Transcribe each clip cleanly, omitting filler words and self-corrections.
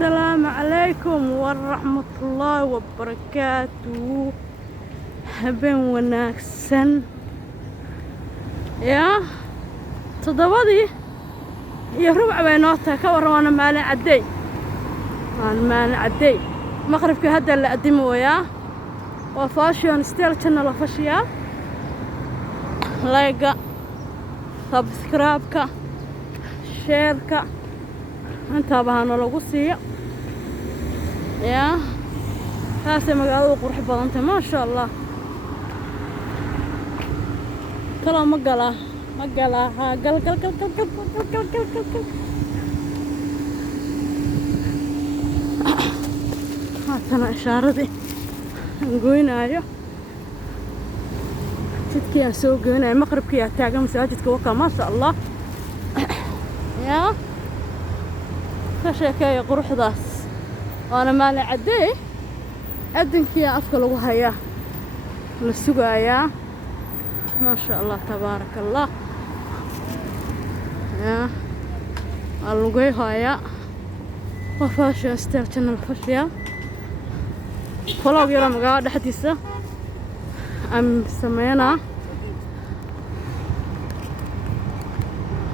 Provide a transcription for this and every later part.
السلام عليكم ورحمة الله وبركاته. هبين وناكسن يا تضبطي يا ربع بيناتها كور وانا مالي عدي انا مالي عدي مغربك هذا اللي قدمه يا وفاشيون ستيل channel فاشيا لايك سبسكرايبك شيرك انت بهانا لوgu siiyo يا هاسه magaalada qurux badanta ma sha Allah kala magala ha gal haatana ishaaradi goynaayo jidkii aan soo goynaayo maqribkii aad taagan masaajidka waka ma sha Allah ya كشكاية قروح داس وأنا مالي عدي أدنك يا أفكار وهيا للسقايا ما شاء الله تبارك الله يا اللقي هيا وفاشيا استرجن الفاشيا فلوق يرام قاعد حديثة أم سمينا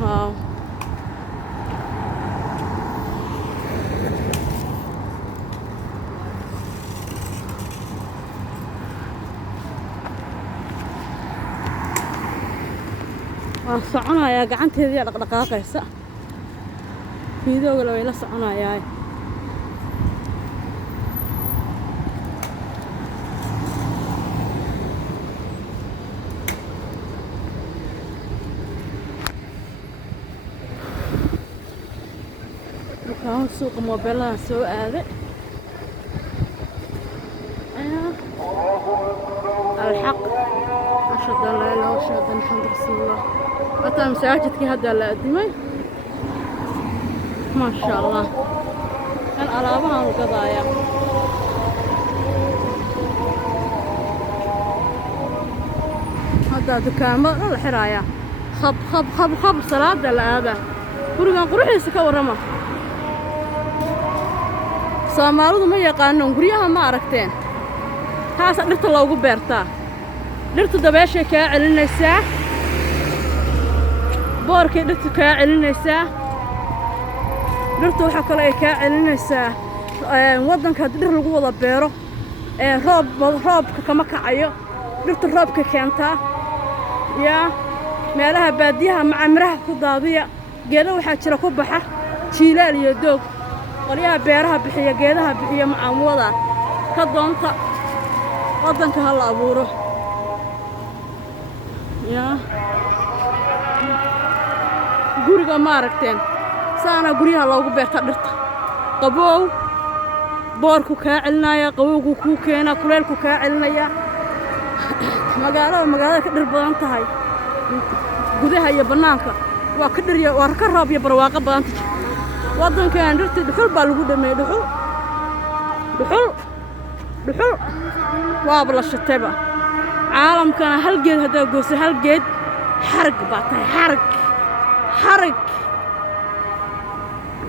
واو soconayaa gacanteedii dhaqdhaqaaqaysa fiidooga way la soconayaa waxaan suuqa moobeelaha soo aaday الحق أشهد أن لا إله وأشهد أن محمد رسول الله أتى مساجدك هذا لا أدمي ما شاء الله الألابها والقضايا هذا دكان ما الحراية خب صلاة لا هذا قرقان قروحي سكا ورما سامارو ما يقانون قريها ما أركتين هاس dhirta loogu beertaa dhirtu dabeeshay ka celinaysaa boorkay dhirtu ka celinaysaa dhirtu waxa kale ay ka celinaysaa wadanka dhir lagu wada beero roobka kama kacayo dhirtu roobka keentaa ya meelaha baadiyaha macamiraha ku daadiya geedo waxa jira ku baxa jiilaal iyo doog qoliyaha beeraha bixiya geedaha bixiya macaamulada ka doonta wadanka hal abuuro ya guriga ma aragteen saana guriga loogu beerta dhirta qabow boorku ka celinaya qabowgu ku keena kuleelku ka celinaya magaalada ka dhir badan tahay gudaha iyo banaanka waa ka dhir waa ka roob iyo barwaaqo badan tahay wadankan dhirta dhuxul baa lagu dhameeyay dhuxul waaba la shatayba caalamkana hal geed hadaa gooso hal geed xarag baa tahay xarag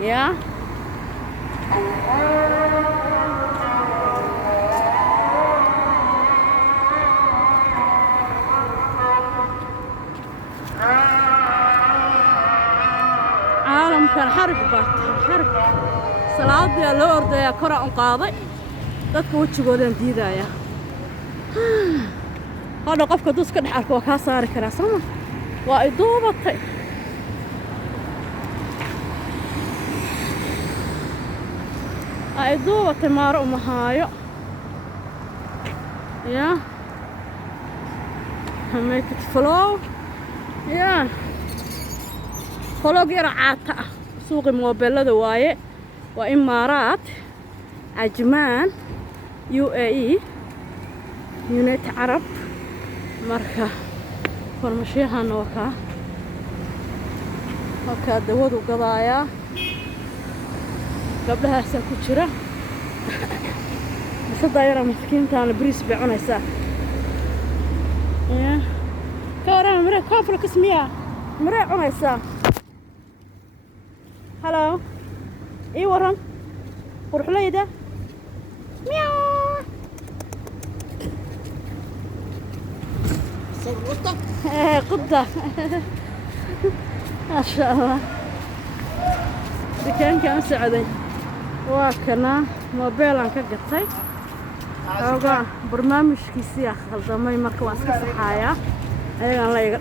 ya caalamkana xarag baa tahay xarag salaadii loo ordaya kor aan qaaday dadka wajigoodan diidaya hada qofka duska dhex arko ka saari kara sama waa ay duubatay maaro uma haayo ya make it flow ya flow yara caata suuqi moobeelada waaye waa imaaraat عجمان UAE United Arab marka farmashiyaha waka dawadu gadaaya gabdhahaas ku jira bisada yara miskiintaan bariis bay cunaysaa ka waran mare kaafla kasmiya mare cunaysaa hello ii waran قرحليدة مياو صور القطة؟ قطة ما شاء الله كان سعدي وكنا موبيلان كقطي اوغا برنامج كيسي خلدمay marka waa iska saxaaya ayaga la iga